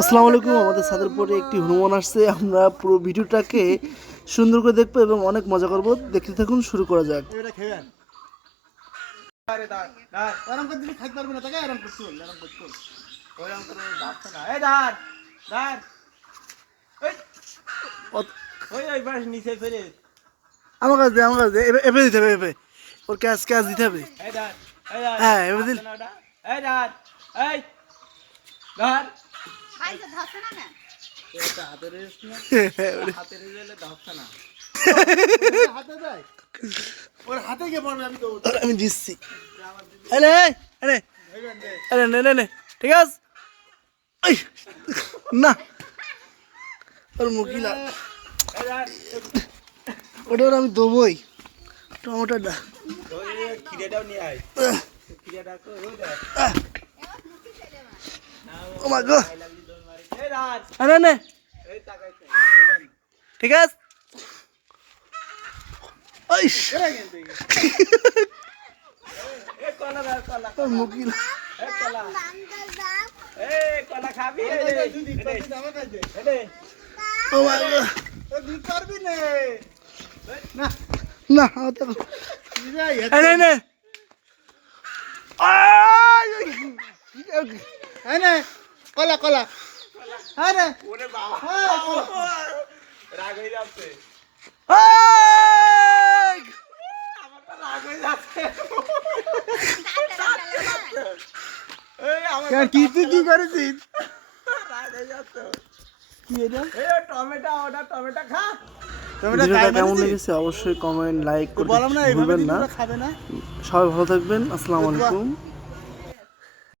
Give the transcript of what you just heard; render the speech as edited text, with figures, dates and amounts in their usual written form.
আসসালামু আলাইকুম। আমাদের ছাদের পরে একটি হনুমান আসছে। আমরা পুরো ভিডিওটাকে সুন্দর করে দেখবো এবং অনেক মজা করব। দেখতে থাকুন, শুরু করা যাক। আমার কাছে দে, আমার কাছে দে। এবে দিতে হবে, এবে ওর ক্যাচ ক্যাচ দিতে হবে। হ্যাঁ, এবে দিন। আমি দিচ্ছি। এনে এনে এনে নে নে নে, ঠিক আছে। এই, না ওর মুখিলা ওটা আমি দেবই। টমেটোটা ও মা গো, আরে নে, ঠিক আছে। ওই মুখিলা ও মা গো, না এনে এনে কলা কলা আরে রাগ হয়ে যাচ্ছে। কি তুই কি করেছিস? ভিডিওটা কেমন লেগেছে অবশ্যই কমেন্ট লাইক করতে ভুলবেন না। সবাই ভালো থাকবেন। আসসালামু আলাইকুম।